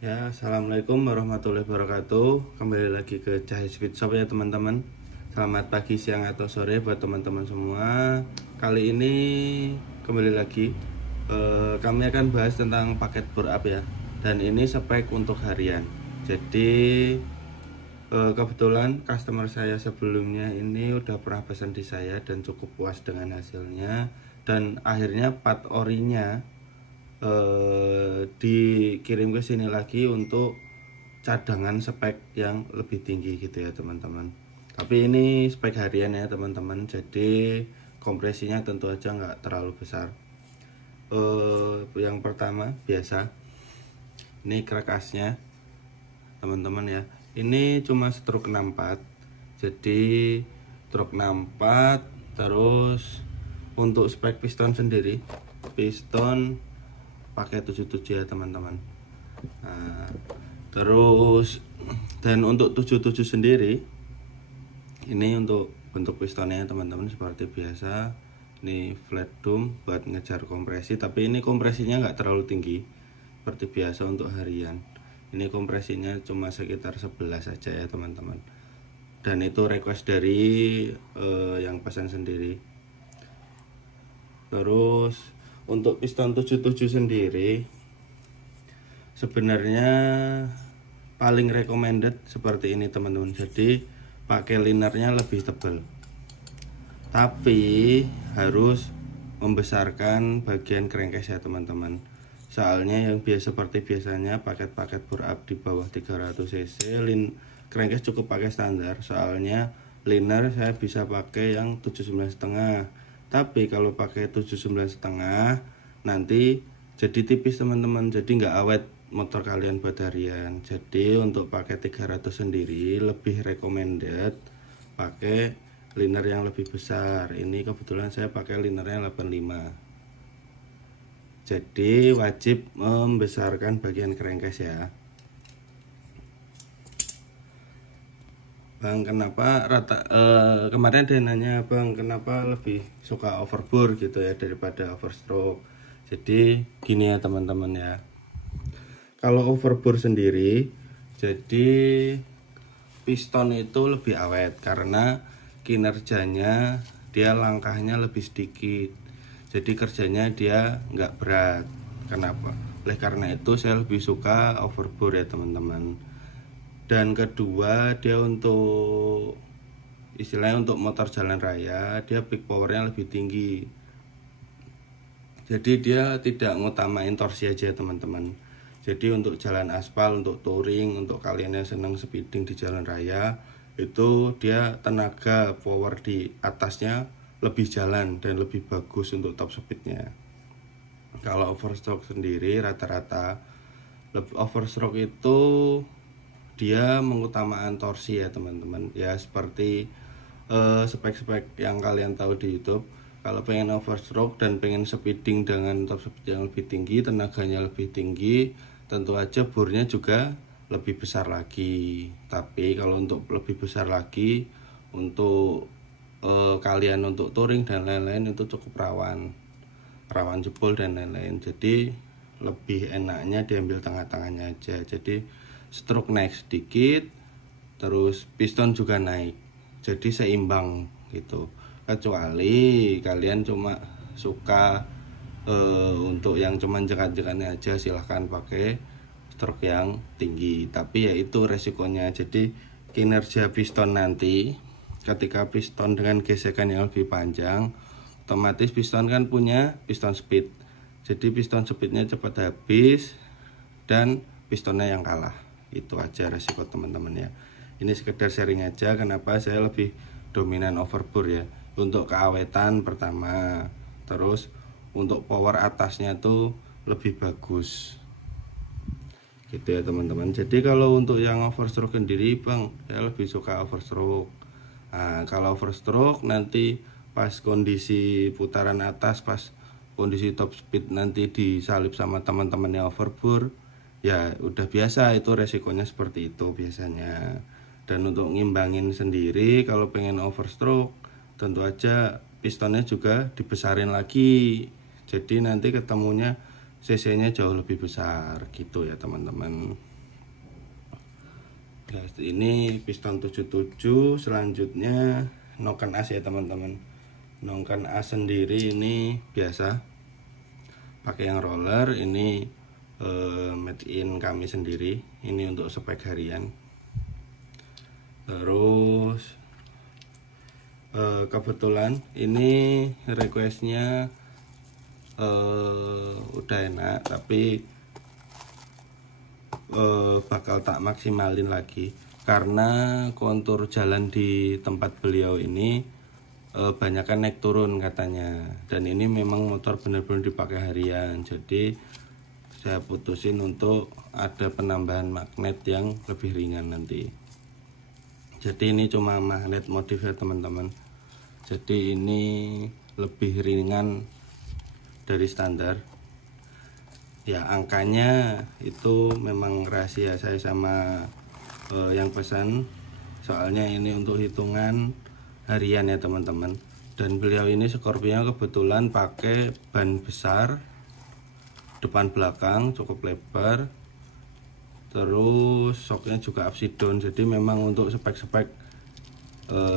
Ya, assalamualaikum warahmatullahi wabarakatuh. Kembali lagi ke Cahaya Speed Shop ya teman-teman. Selamat pagi, siang atau sore buat teman-teman semua. Kali ini kembali lagi kami akan bahas tentang paket bore up ya. Dan ini spek untuk harian. Jadi kebetulan customer saya sebelumnya ini udah pernah pesan di saya dan cukup puas dengan hasilnya. Dan akhirnya part orinya dikirim ke sini lagi untuk cadangan spek yang lebih tinggi gitu ya teman-teman. Tapi ini spek harian ya teman-teman, jadi kompresinya tentu aja nggak terlalu besar. Yang pertama biasa, ini krekasnya teman-teman ya. Ini cuma stroke 64, jadi stroke 64. Terus untuk spek piston sendiri, piston pakai 77 ya teman-teman. Nah, terus dan untuk 77 sendiri ini untuk bentuk pistonnya teman-teman seperti biasa. Ini flat dome buat ngejar kompresi, tapi ini kompresinya nggak terlalu tinggi seperti biasa untuk harian. Ini kompresinya cuma sekitar 11 saja ya teman-teman, dan itu request dari yang pesan sendiri. Terus untuk piston 77 sendiri sebenarnya paling recommended seperti ini teman-teman. Jadi pakai linernya lebih tebal, tapi harus membesarkan bagian crankcase ya teman-teman. Soalnya yang biasa seperti biasanya paket-paket bore up di bawah 300 cc crankcase cukup pakai standar. Soalnya liner saya bisa pakai yang 79,5. Tapi kalau pakai 79,5 nanti jadi tipis teman-teman, jadi nggak awet motor kalian buat harian. Jadi untuk pakai 300 sendiri lebih recommended pakai liner yang lebih besar. Ini kebetulan saya pakai linernya 85. Jadi wajib membesarkan bagian crankcase ya. Bang, kenapa kemarin dia nanya, Bang, kenapa lebih suka overbore gitu ya daripada overstroke. Jadi gini ya teman-teman ya. Kalau overbore sendiri, jadi piston itu lebih awet karena kinerjanya dia langkahnya lebih sedikit. Jadi kerjanya dia nggak berat. Kenapa? Oleh karena itu saya lebih suka overbore ya teman-teman. Dan kedua, dia untuk istilahnya untuk motor jalan raya dia peak powernya lebih tinggi. Jadi dia tidak ngutamain torsi aja teman-teman. Jadi untuk jalan aspal, untuk touring, untuk kalian yang senang speeding di jalan raya, itu dia tenaga power di atasnya lebih jalan dan lebih bagus untuk top speednya. Kalau overstroke sendiri rata-rata overstroke itu dia mengutamakan torsi ya teman-teman ya, seperti spek-spek yang kalian tahu di YouTube. Kalau pengen overstroke dan pengen speeding dengan top speed yang lebih tinggi, tenaganya lebih tinggi, tentu aja bornya juga lebih besar lagi. Tapi kalau untuk lebih besar lagi untuk kalian untuk touring dan lain-lain itu cukup rawan jebol dan lain-lain. Jadi lebih enaknya diambil tengah-tengahnya aja. Jadi stroke naik sedikit, terus piston juga naik, jadi seimbang gitu. Kecuali kalian cuma suka untuk yang cuman jekat-jekatnya aja, silahkan pakai stroke yang tinggi. Tapi ya itu resikonya. Jadi kinerja piston nanti ketika piston dengan gesekan yang lebih panjang, otomatis piston kan punya piston speed. Jadi piston speednya cepat habis dan pistonnya yang kalah. Itu aja resiko teman-teman ya. Ini sekedar sharing aja kenapa saya lebih dominan overbore ya. Untuk keawetan pertama, terus untuk power atasnya tuh lebih bagus gitu ya teman-teman. Jadi kalau untuk yang overstroke sendiri, Bang, saya lebih suka overstroke. Nah, kalau overstroke nanti pas kondisi putaran atas, pas kondisi top speed nanti disalip sama teman-teman yang overbore, ya udah biasa, itu resikonya seperti itu biasanya. Dan untuk ngimbangin sendiri kalau pengen overstroke, tentu aja pistonnya juga dibesarin lagi. Jadi nanti ketemunya cc nya jauh lebih besar gitu ya teman-teman. Ya, ini piston 77. Selanjutnya noken as ya teman-teman. Noken as sendiri ini biasa pakai yang roller. Ini made in kami sendiri. Ini untuk spek harian. Terus kebetulan ini requestnya udah enak, tapi bakal tak maksimalin lagi karena kontur jalan di tempat beliau ini banyakkan naik turun katanya, dan ini memang motor benar-benar dipakai harian, jadi saya putusin untuk ada penambahan magnet yang lebih ringan nanti. Jadi ini cuma magnet modif ya teman-teman, jadi ini lebih ringan dari standar. Ya, angkanya itu memang rahasia saya sama yang pesan, soalnya ini untuk hitungan harian ya teman-teman. Dan beliau ini Scorpio kebetulan pakai ban besar depan belakang cukup lebar, terus shocknya juga upside down, jadi memang untuk spek-spek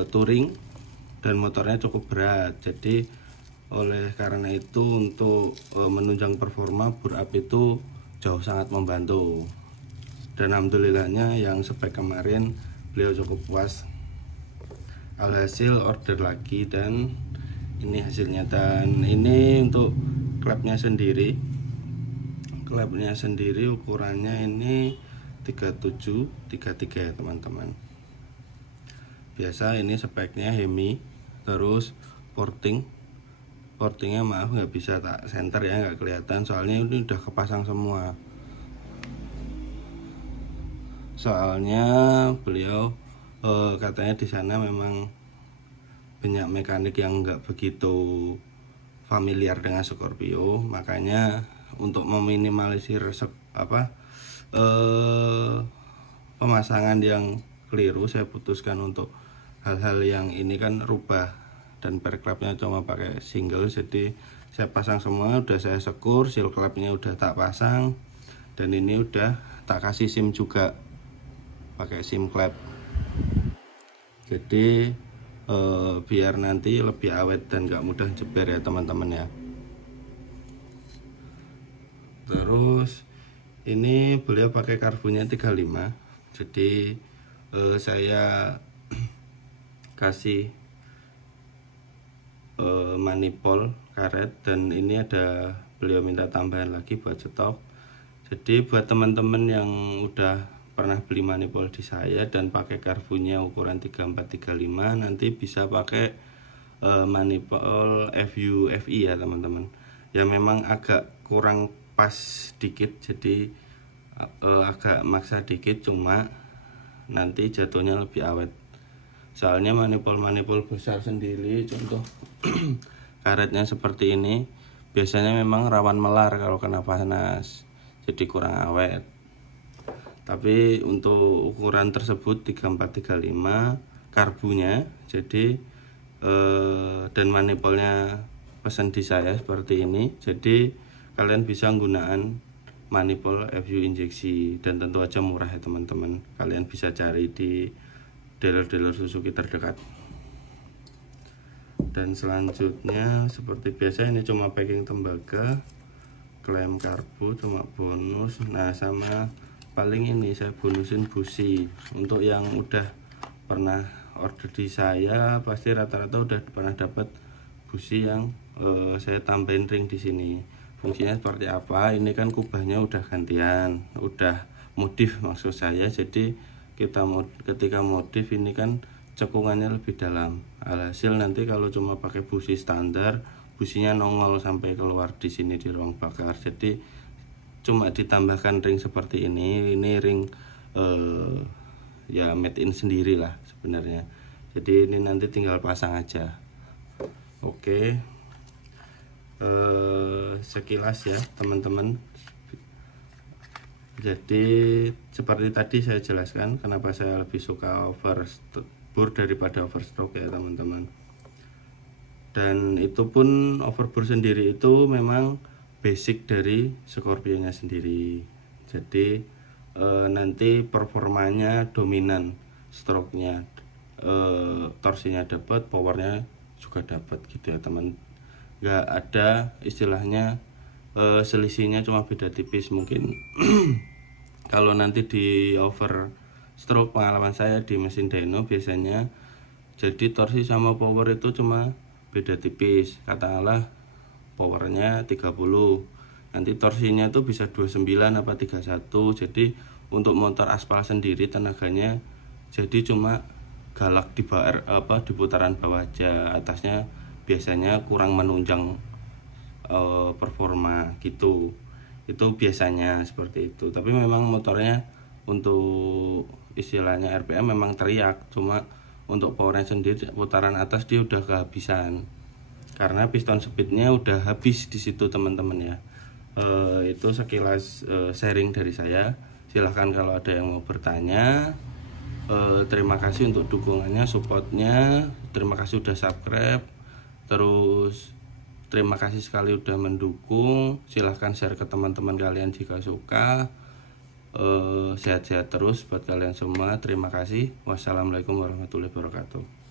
touring dan motornya cukup berat. Jadi oleh karena itu untuk menunjang performa bur up itu jauh sangat membantu, dan alhamdulillahnya yang spek kemarin beliau cukup puas. Alhasil order lagi dan ini hasilnya. Dan ini untuk klepnya sendiri, ukurannya ini 37-33 ya teman-teman. Biasa ini speknya Hemi. Terus portingnya maaf nggak bisa tak center ya, nggak kelihatan soalnya ini udah kepasang semua. Soalnya beliau katanya di sana memang banyak mekanik yang nggak begitu familiar dengan Scorpio, makanya untuk meminimalisir pemasangan yang keliru, saya putuskan untuk hal-hal yang ini kan rubah dan perklepnya cuma pakai single, jadi saya pasang semua, udah saya sekur, seal klepnya udah tak pasang, dan ini udah tak kasih SIM juga pakai SIM klep, jadi biar nanti lebih awet dan gak mudah jeber ya teman-teman ya. Terus ini beliau pakai karbunya 35, jadi saya kasih manifold karet, dan ini ada beliau minta tambahan lagi buat stok. Jadi buat teman-teman yang udah pernah beli manifold di saya dan pakai karbunya ukuran 34-35, nanti bisa pakai manifold FU FI ya teman-teman. Ya memang agak kurang pas dikit, jadi agak maksa dikit, cuma nanti jatuhnya lebih awet. Soalnya manifold besar sendiri, contoh karetnya seperti ini, biasanya memang rawan melar kalau kena panas, jadi kurang awet. Tapi untuk ukuran tersebut 34-35 karbunya, jadi dan manifoldnya pesan di saya seperti ini, jadi kalian bisa menggunakan manifold FU injeksi, dan tentu aja murah ya teman-teman. Kalian bisa cari di dealer-dealer Suzuki terdekat. Dan selanjutnya seperti biasa ini cuma packing tembaga, klaim karbu cuma bonus. Nah, sama paling ini saya bonusin busi. Untuk yang udah pernah order di saya pasti rata-rata udah pernah dapat busi yang saya tambahin ring di sini. Fungsinya seperti apa? Ini kan kubahnya udah gantian, udah modif maksud saya. Jadi ketika modif ini kan cekungannya lebih dalam. Alhasil nanti kalau cuma pakai busi standar, businya nongol sampai keluar di sini di ruang bakar. Jadi cuma ditambahkan ring seperti ini. Ini ring ya made in sendiri lah sebenarnya. Jadi ini nanti tinggal pasang aja. Oke. Sekilas ya teman-teman. Jadi seperti tadi saya jelaskan kenapa saya lebih suka overbore daripada overstroke ya teman-teman. Dan itu pun overbore sendiri itu memang basic dari Scorpio nya sendiri. Jadi nanti performanya dominan, stroke-nya, torsinya dapat, powernya juga dapat gitu ya teman. Nggak ada istilahnya selisihnya, cuma beda tipis mungkin. Kalau nanti di over stroke, pengalaman saya di mesin dyno biasanya jadi torsi sama power itu cuma beda tipis, katakanlah powernya 30, nanti torsinya itu bisa 29 apa 31. Jadi untuk motor aspal sendiri tenaganya jadi cuma galak di di putaran bawah aja, atasnya biasanya kurang menunjang performa gitu. Itu biasanya seperti itu. Tapi memang motornya untuk istilahnya RPM memang teriak, cuma untuk powernya sendiri putaran atas dia udah kehabisan karena piston speednya udah habis di situ teman-teman ya. Itu sekilas sharing dari saya. Silahkan kalau ada yang mau bertanya. Terima kasih untuk dukungannya, supportnya. Terima kasih udah subscribe. Terus terima kasih sekali udah mendukung. Silahkan share ke teman-teman kalian jika suka. Sehat-sehat terus buat kalian semua. Terima kasih. Wassalamualaikum warahmatullahi wabarakatuh.